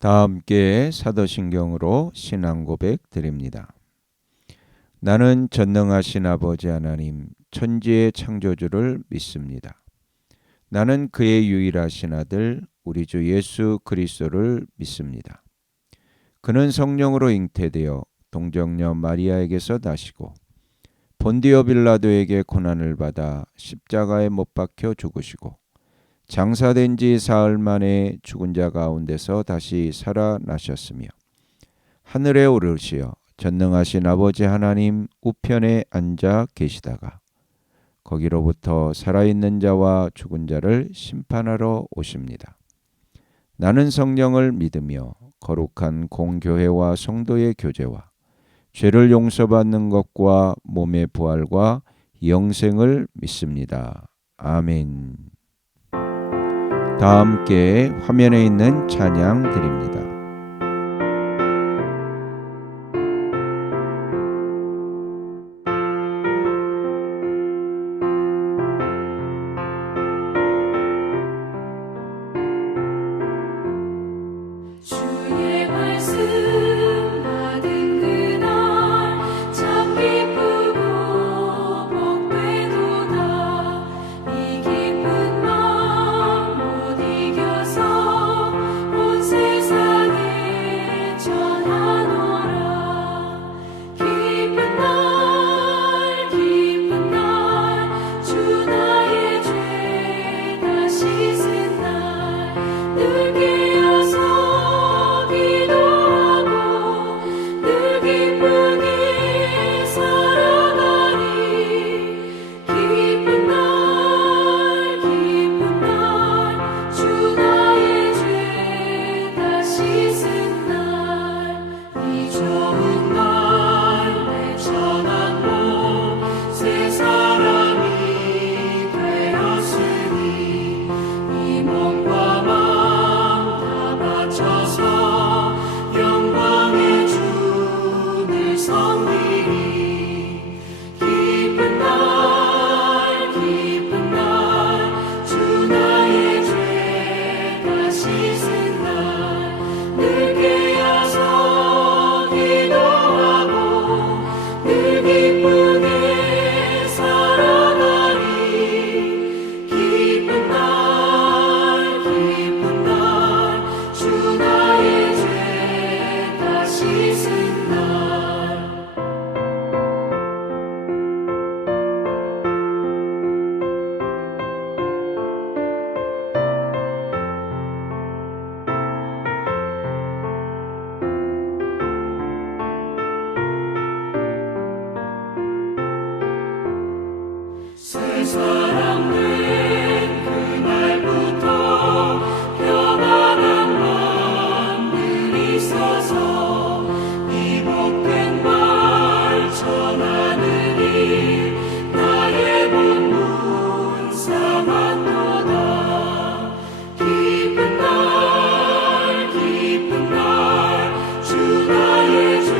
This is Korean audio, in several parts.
다 함께 사도신경으로 신앙 고백 드립니다. 나는 전능하신 아버지 하나님 천지의 창조주를 믿습니다. 나는 그의 유일하신 아들 우리 주 예수 그리스도를 믿습니다. 그는 성령으로 잉태되어 동정녀 마리아에게서 나시고 본디오 빌라도에게 고난을 받아 십자가에 못 박혀 죽으시고 장사된 지 사흘 만에 죽은 자 가운데서 다시 살아나셨으며 하늘에 오르시어 전능하신 아버지 하나님 우편에 앉아 계시다가 거기로부터 살아있는 자와 죽은 자를 심판하러 오십니다. 나는 성령을 믿으며 거룩한 공교회와 성도의 교제와 죄를 용서받는 것과 몸의 부활과 영생을 믿습니다. 아멘. 다 함께 화면에 있는 찬양 드립니다. 주의 말씀 받은 그날 참 기쁘고 복되도다. 이 기쁜 마음 못 이겨서 온 세상에 전하노라. 기쁜 날 주 나의 죄 다 씻은 날 늘 깨어서 기도하고 늘 기쁘게 살아가리. 기쁜 날 주 나의 죄 다 씻은 날 이 좋은 날 내 천한 몸 새 사람이 되었으니 이 몸과 마음 다 바쳐서 영광의 주를 섬기리. 기쁜 날 주 나의 죄 다 씻은 날 늘 깨어서 기도하고 늘 기쁘게 살아가리. 기쁜 날 주 나의 죄 다 씻은 날 새 사람 된 그날부터 평안한 마음을 있어서 이 복된 말 전하느니 나의 본문 삼았도다. 기쁜 날 주 나의 죄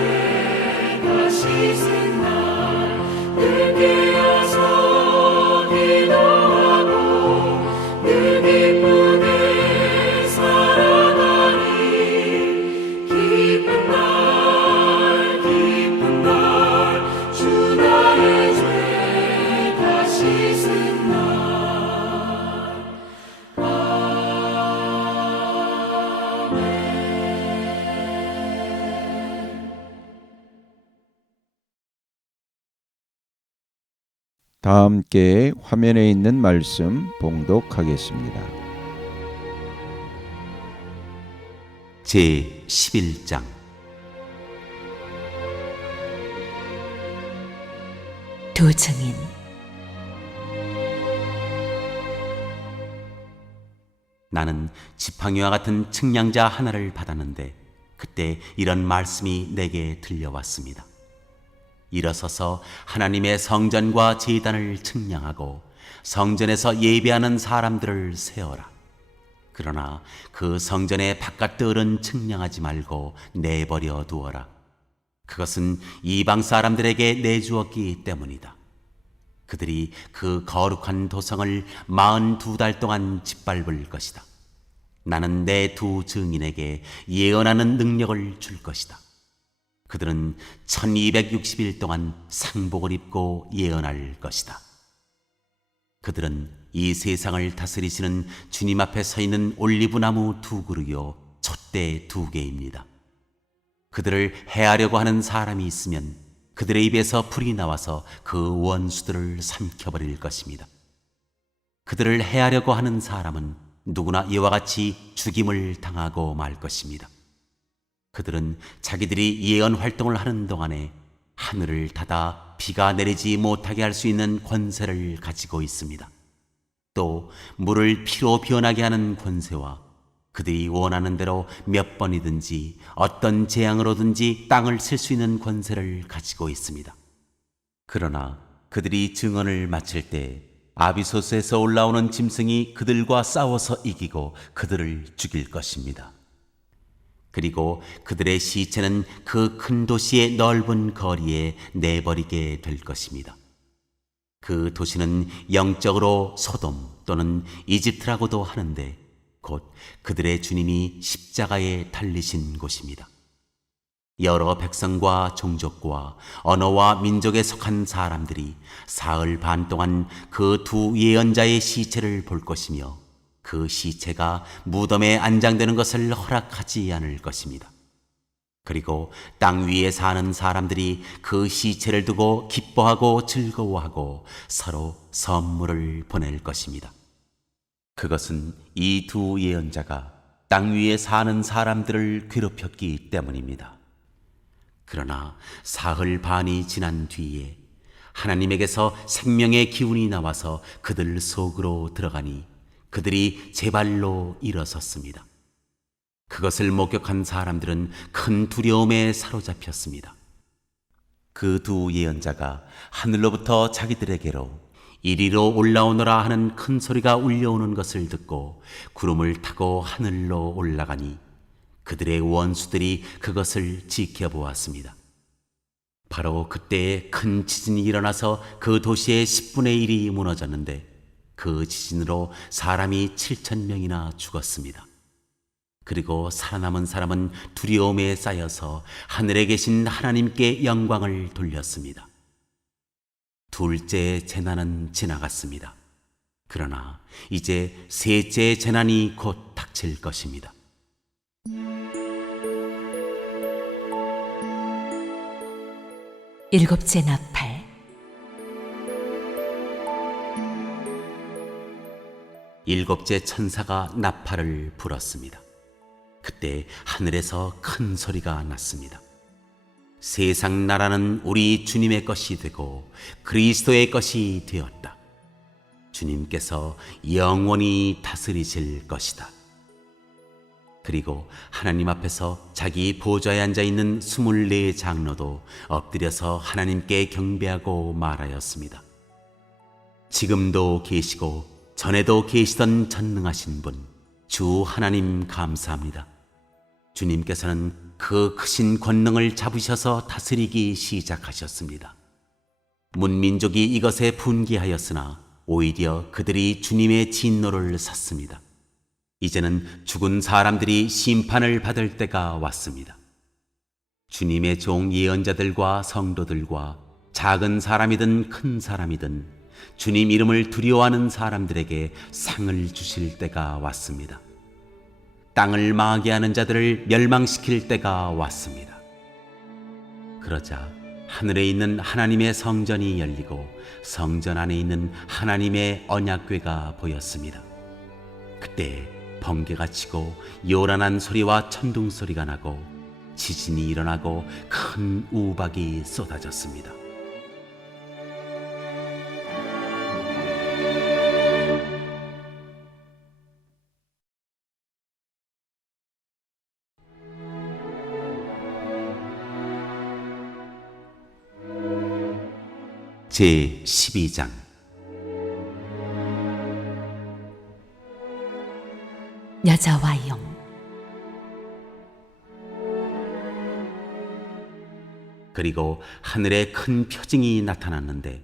다 씻은 날 늘 깨어서 기도하고 늘 기쁘게 살아가리. 기쁜 날 주 나의 죄 다 씻은 날 아멘. 다 함께 화면에 있는 말씀 봉독하겠습니다. 제 11장 두 증인. 나는 지팡이와 같은 측량자 하나를 받았는데 그때 이런 말씀이 내게 들려왔습니다. 일어서서 하나님의 성전과 제단을 측량하고 성전에서 예배하는 사람들을 세어라. 그러나 그 성전의 바깥들은 측량하지 말고 내버려 두어라. 그것은 이방 사람들에게 내주었기 때문이다. 그들이 그 거룩한 도성을 42달 동안 짓밟을 것이다. 나는 내 두 증인에게 예언하는 능력을 줄 것이다. 그들은 1260일 동안 상복을 입고 예언할 것이다. 그들은 이 세상을 다스리시는 주님 앞에 서 있는 올리브나무 두 그루요 촛대 두 개입니다. 그들을 해하려고 하는 사람이 있으면 그들의 입에서 불이 나와서 그 원수들을 삼켜버릴 것입니다. 그들을 해하려고 하는 사람은 누구나 이와 같이 죽임을 당하고 말 것입니다. 그들은 자기들이 예언 활동을 하는 동안에 하늘을 닫아 비가 내리지 못하게 할 수 있는 권세를 가지고 있습니다. 또 물을 피로 변하게 하는 권세와 그들이 원하는 대로 몇 번이든지 어떤 재앙으로든지 땅을 쓸 수 있는 권세를 가지고 있습니다. 그러나 그들이 증언을 마칠 때 아비소스에서 올라오는 짐승이 그들과 싸워서 이기고 그들을 죽일 것입니다. 그리고 그들의 시체는 그 큰 도시의 넓은 거리에 내버리게 될 것입니다. 그 도시는 영적으로 소돔 또는 이집트라고도 하는데 곧 그들의 주님이 십자가에 달리신 곳입니다. 여러 백성과 종족과 언어와 민족에 속한 사람들이 사흘 반 동안 그 두 예언자의 시체를 볼 것이며 그 시체가 무덤에 안장되는 것을 허락하지 않을 것입니다. 그리고 땅 위에 사는 사람들이 그 시체를 두고 기뻐하고 즐거워하고 서로 선물을 보낼 것입니다. 그것은 이 두 예언자가 땅 위에 사는 사람들을 괴롭혔기 때문입니다. 그러나 사흘 반이 지난 뒤에 하나님에게서 생명의 기운이 나와서 그들 속으로 들어가니 그들이 제 발로 일어섰습니다. 그것을 목격한 사람들은 큰 두려움에 사로잡혔습니다. 그 두 예언자가 하늘로부터 자기들에게로 이리로 올라오너라 하는 큰 소리가 울려오는 것을 듣고 구름을 타고 하늘로 올라가니 그들의 원수들이 그것을 지켜보았습니다. 바로 그때에 큰 지진이 일어나서 그 도시의 10분의 1이 무너졌는데 그 지진으로 사람이 7,000명이나 죽었습니다. 그리고 살아남은 사람은 두려움에 쌓여서 하늘에 계신 하나님께 영광을 돌렸습니다. 둘째 재난은 지나갔습니다. 그러나 이제 셋째 재난이 곧 닥칠 것입니다. 일곱째 나팔. 일곱째 천사가 나팔을 불었습니다. 그때 하늘에서 큰 소리가 났습니다. 세상 나라는 우리 주님의 것이 되고 그리스도의 것이 되었다. 주님께서 영원히 다스리실 것이다. 그리고 하나님 앞에서 자기 보좌에 앉아 있는 24 장로도 엎드려서 하나님께 경배하고 말하였습니다. 지금도 계시고 전에도 계시던 전능하신 분 주 하나님 감사합니다. 주님께서는 그 크신 권능을 잡으셔서 다스리기 시작하셨습니다. 문민족이 이것에 분개하였으나 오히려 그들이 주님의 진노를 샀습니다. 이제는 죽은 사람들이 심판을 받을 때가 왔습니다. 주님의 종 예언자들과 성도들과 작은 사람이든 큰 사람이든 주님 이름을 두려워하는 사람들에게 상을 주실 때가 왔습니다. 땅을 망하게 하는 자들을 멸망시킬 때가 왔습니다. 그러자 하늘에 있는 하나님의 성전이 열리고 성전 안에 있는 하나님의 언약궤가 보였습니다. 그때 번개가 치고 요란한 소리와 천둥 소리가 나고 지진이 일어나고 큰 우박이 쏟아졌습니다. 제 12장. 여자와 용. 그리고 하늘에 큰 표징이 나타났는데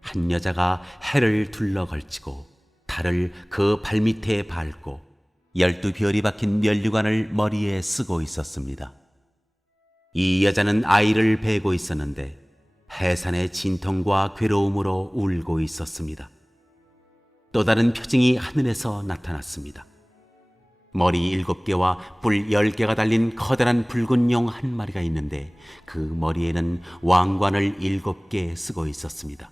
한 여자가 해를 둘러 걸치고 달을 그 발밑에 밟고 별이 박힌 면류관을 머리에 쓰고 있었습니다. 이 여자는 아이를 베고 있었는데 해산의 진통과 괴로움으로 울고 있었습니다. 또 다른 표징이 하늘에서 나타났습니다. 머리 7개와 뿔 10개가 달린 커다란 붉은 용 한 마리가 있는데 그 머리에는 왕관을 7개 쓰고 있었습니다.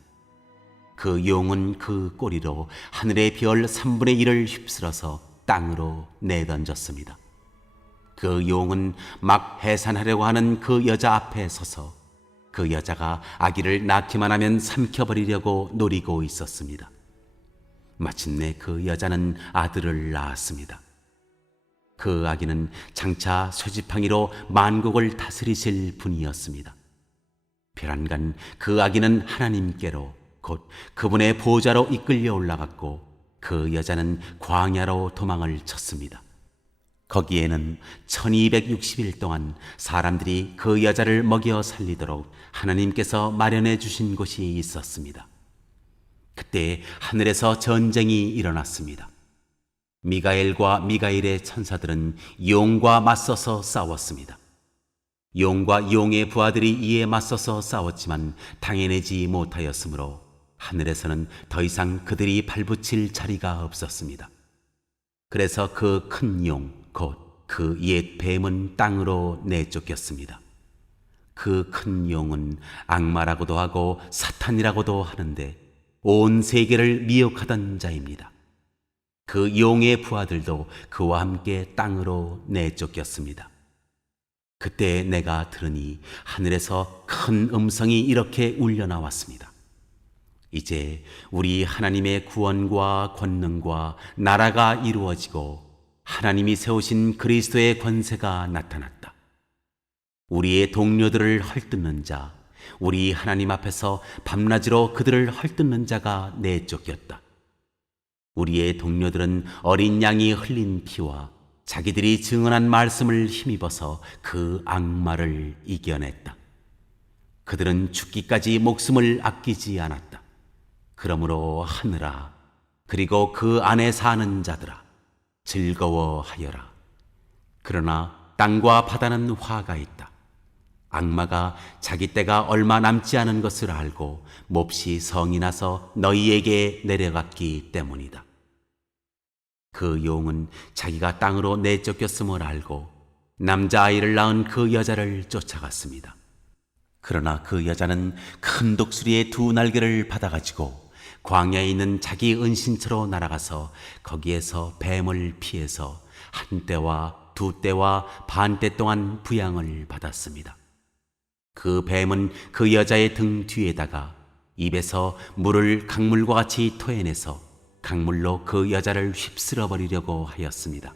그 용은 그 꼬리로 하늘의 별 3분의 1을 휩쓸어서 땅으로 내던졌습니다. 그 용은 막 해산하려고 하는 그 여자 앞에 서서 그 여자가 아기를 낳기만 하면 삼켜버리려고 노리고 있었습니다. 마침내 그 여자는 아들을 낳았습니다. 그 아기는 장차 쇠지팡이로 만국을 다스리실 분이었습니다. 별안간 그 아기는 하나님께로 곧 그분의 보좌로 이끌려 올라갔고 그 여자는 광야로 도망을 쳤습니다. 거기에는 1260일 동안 사람들이 그 여자를 먹여 살리도록 하나님께서 마련해 주신 곳이 있었습니다. 그때 하늘에서 전쟁이 일어났습니다. 미가엘과 미가엘의 천사들은 용과 맞서서 싸웠습니다. 용과 용의 부하들이 이에 맞서서 싸웠지만 당해내지 못하였으므로 하늘에서는 더 이상 그들이 발붙일 자리가 없었습니다. 그래서 그 큰 용, 곧 그 옛 뱀은 땅으로 내쫓겼습니다. 그 큰 용은 악마라고도 하고 사탄이라고도 하는데 온 세계를 미혹하던 자입니다. 그 용의 부하들도 그와 함께 땅으로 내쫓겼습니다. 그때 내가 들으니 하늘에서 큰 음성이 이렇게 울려 나왔습니다. 이제 우리 하나님의 구원과 권능과 나라가 이루어지고 하나님이 세우신 그리스도의 권세가 나타났다. 우리의 동료들을 헐뜯는 자, 우리 하나님 앞에서 밤낮으로 그들을 헐뜯는 자가 내쫓겼다. 우리의 동료들은 어린 양이 흘린 피와 자기들이 증언한 말씀을 힘입어서 그 악마를 이겨냈다. 그들은 죽기까지 목숨을 아끼지 않았다. 그러므로 하늘아, 그리고 그 안에 사는 자들아, 즐거워하여라. 그러나 땅과 바다는 화가 있다. 악마가 자기 때가 얼마 남지 않은 것을 알고 몹시 성이 나서 너희에게 내려갔기 때문이다. 그 용은 자기가 땅으로 내쫓겼음을 알고 남자아이를 낳은 그 여자를 쫓아갔습니다. 그러나 그 여자는 큰 독수리의 2날개를 받아가지고 광야에 있는 자기 은신처로 날아가서 거기에서 뱀을 피해서 1때와 2때와 반때 동안 부양을 받았습니다. 그 뱀은 그 여자의 등 뒤에다가 입에서 물을 강물과 같이 토해내서 강물로 그 여자를 휩쓸어 버리려고 하였습니다.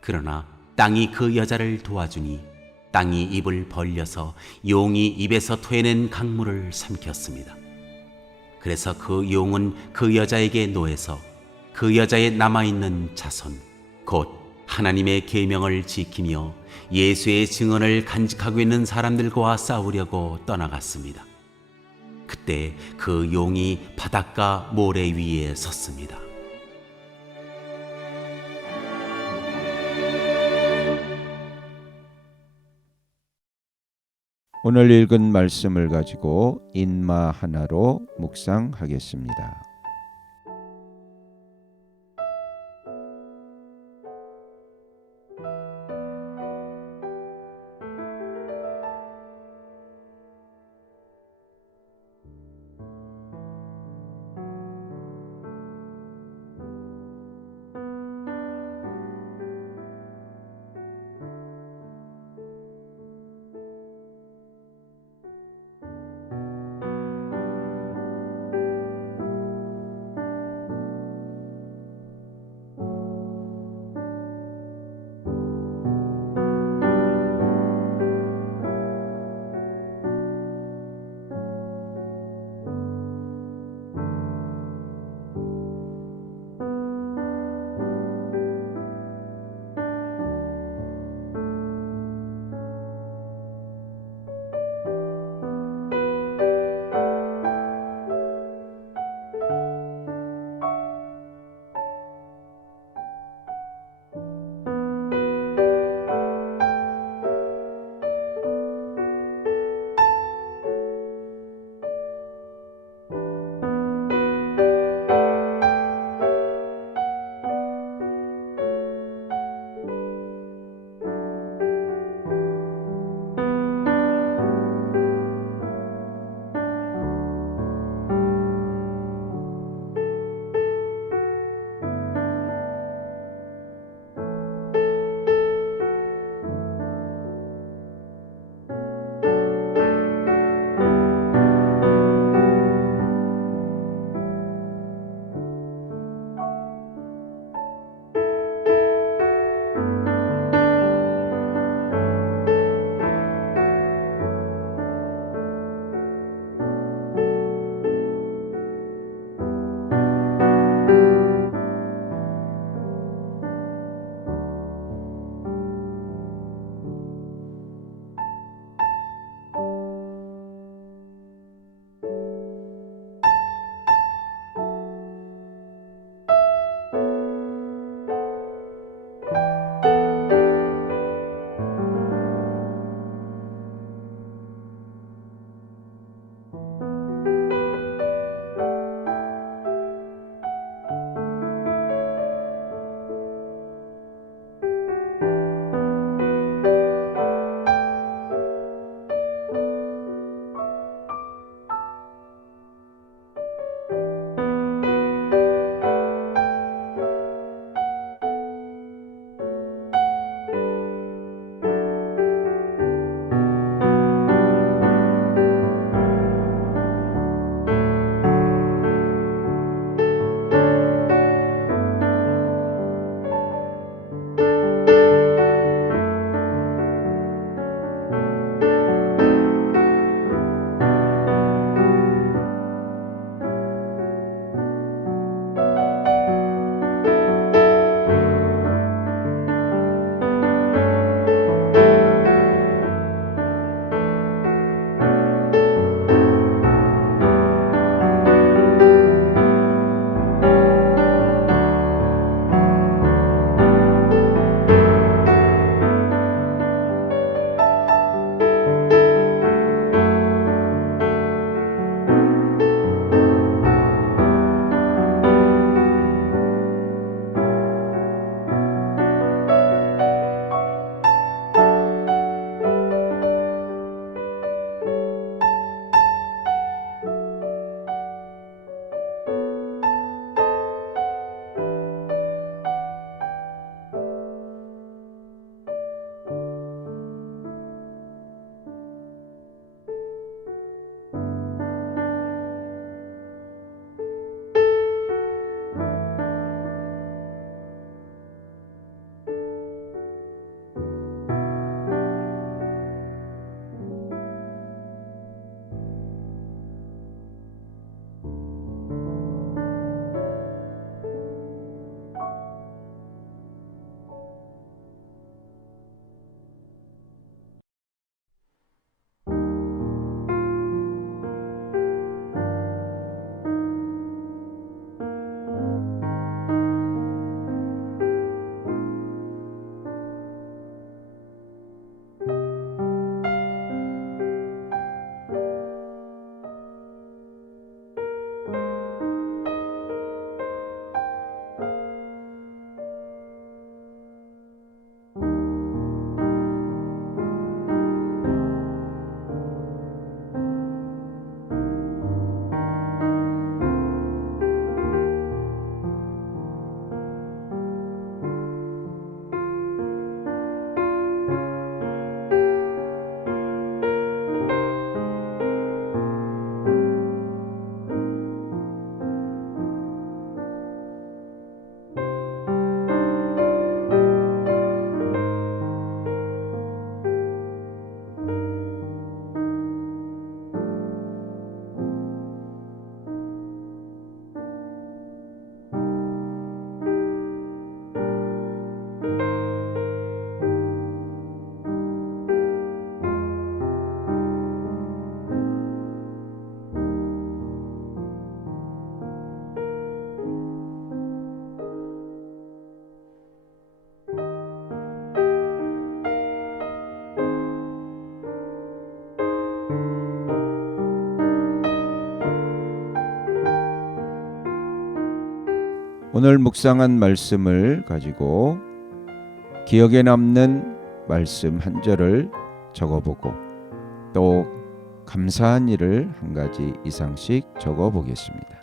그러나 땅이 그 여자를 도와주니 땅이 입을 벌려서 용이 입에서 토해낸 강물을 삼켰습니다. 그래서 그 용은 그 여자에게 노해서 그 여자의 남아있는 자손, 곧 하나님의 계명을 지키며 예수의 증언을 간직하고 있는 사람들과 싸우려고 떠나갔습니다. 그때 그 용이 바닷가 모래 위에 섰습니다. 오늘 읽은 말씀을 가지고 인마 하나로 묵상하겠습니다. 오늘 묵상한 말씀을 가지고 기억에 남는 말씀 한 절을 적어보고 또 감사한 일을 한 가지 이상씩 적어보겠습니다.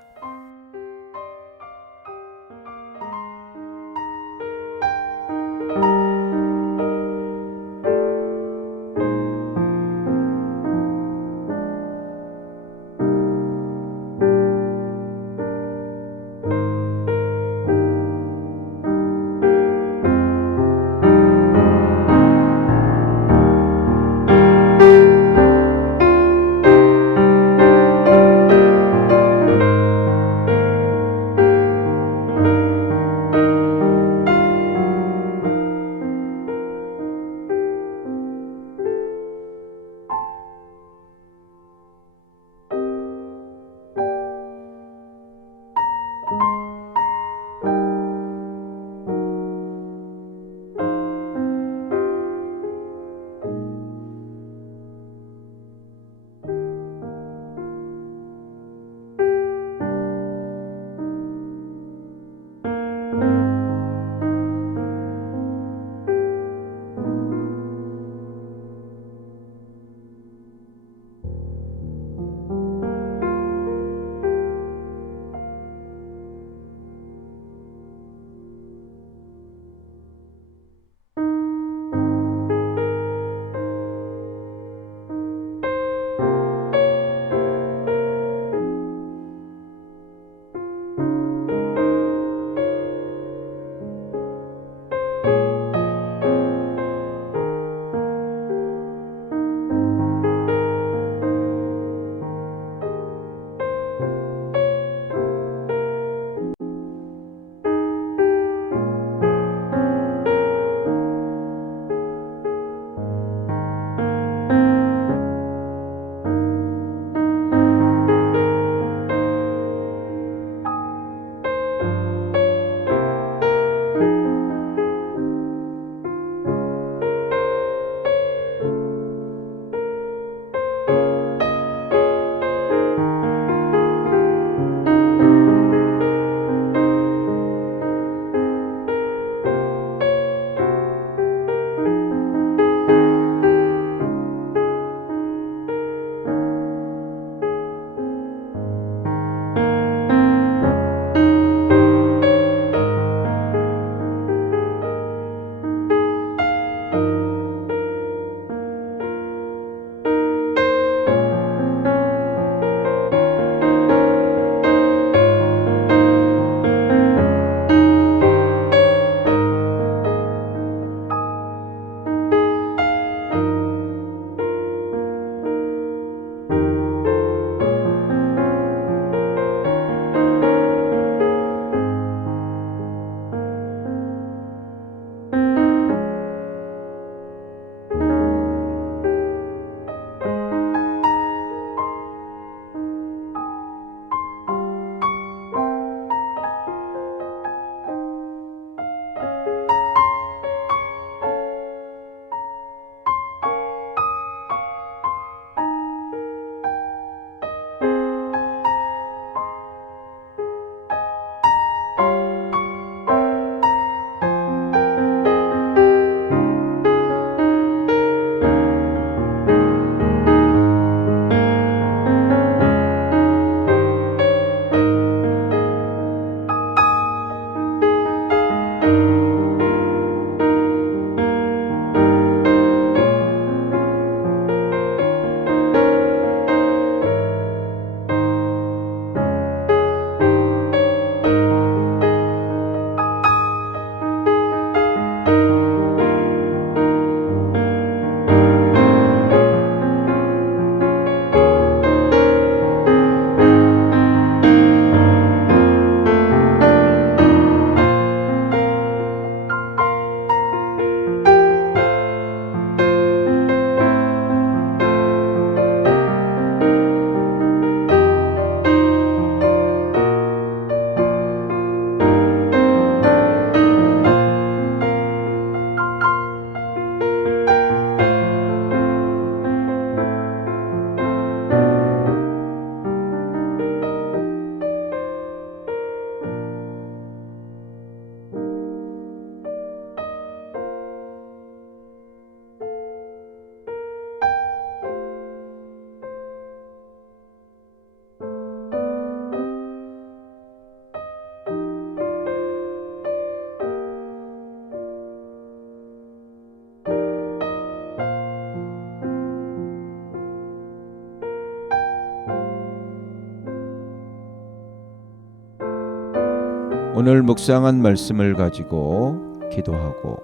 오늘 묵상한 말씀을 가지고 기도하고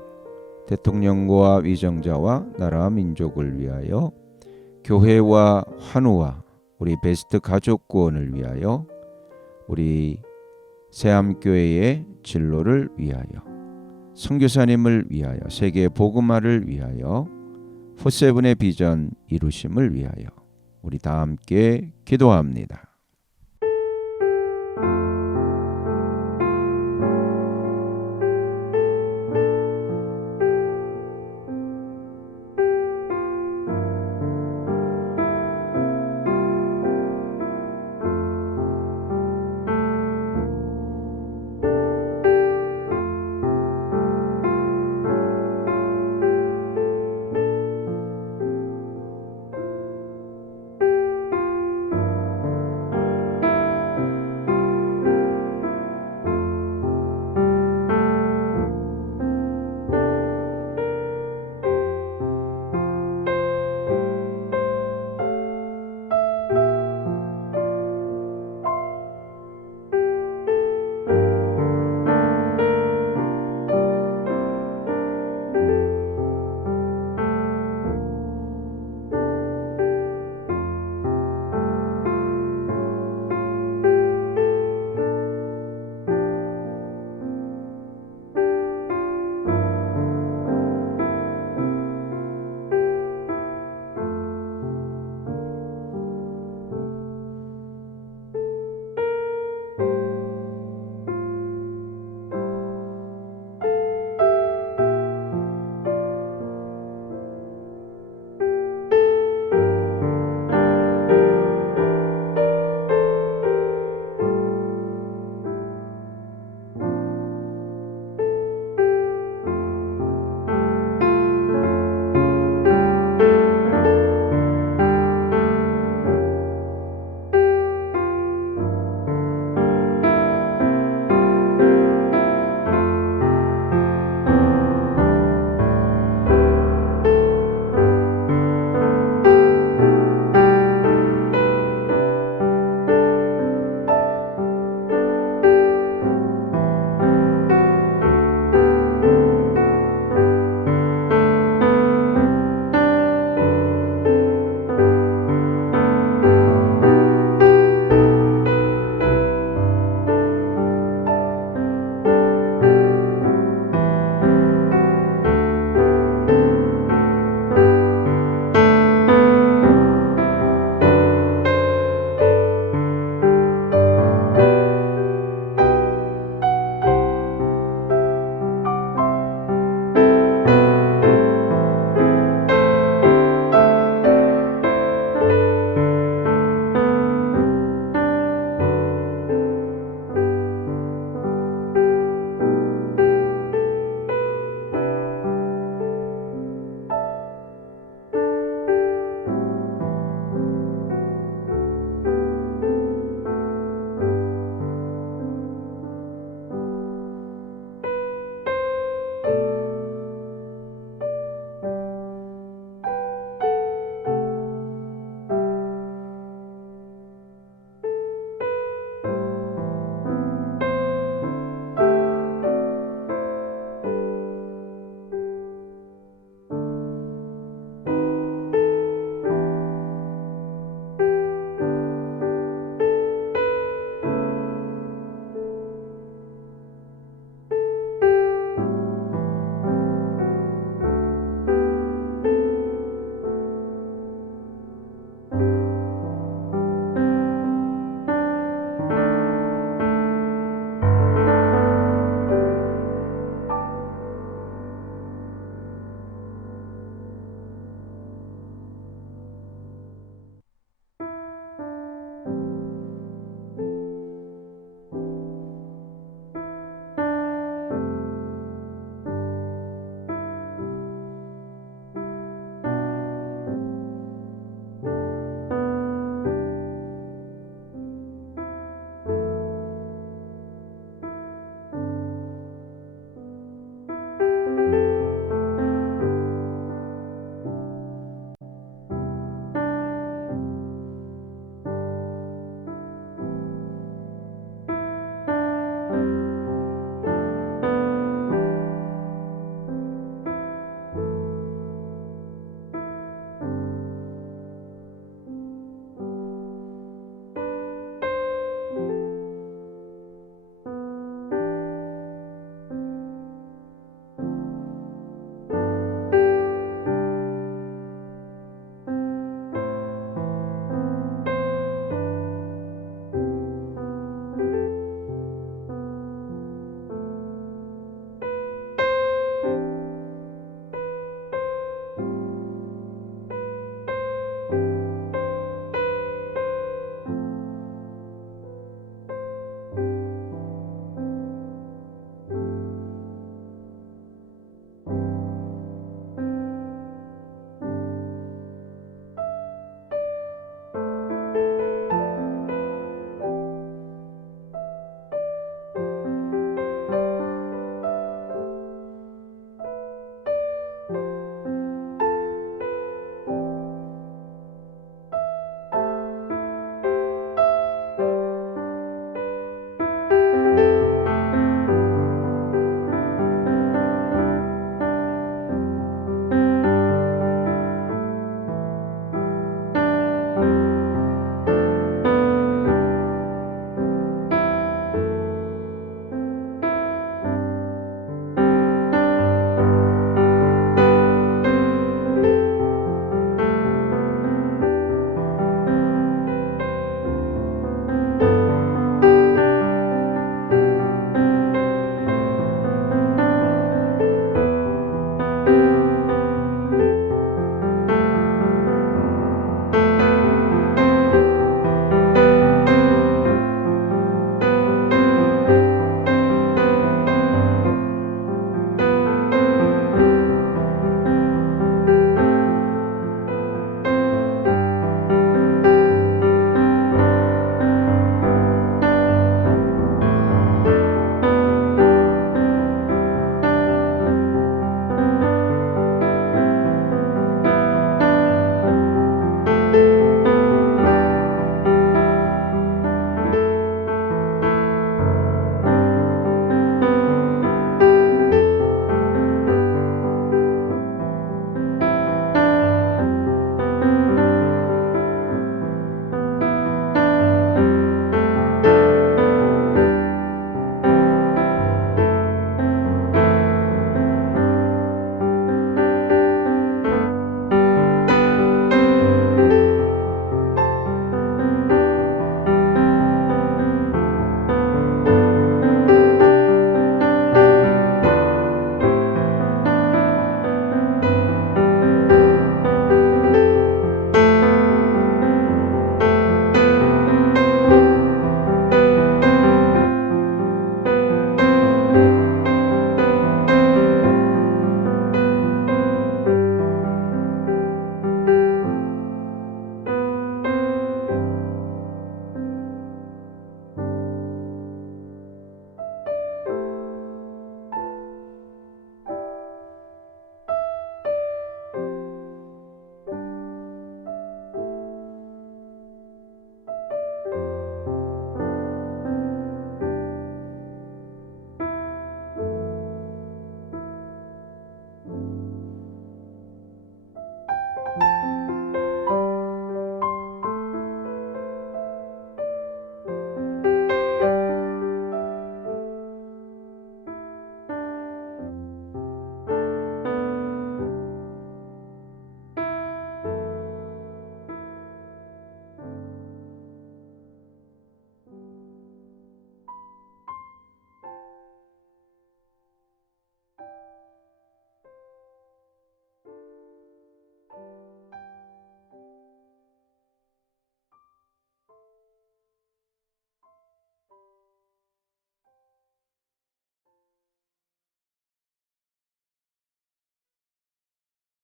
대통령과 위정자와 나라 민족을 위하여 교회와 환우와 우리 베스트 가족 구원을 위하여 우리 새암교회의 진로를 위하여 선교사님을 위하여 세계 복음화를 위하여 포세븐의 비전 이루심을 위하여 우리 다 함께 기도합니다.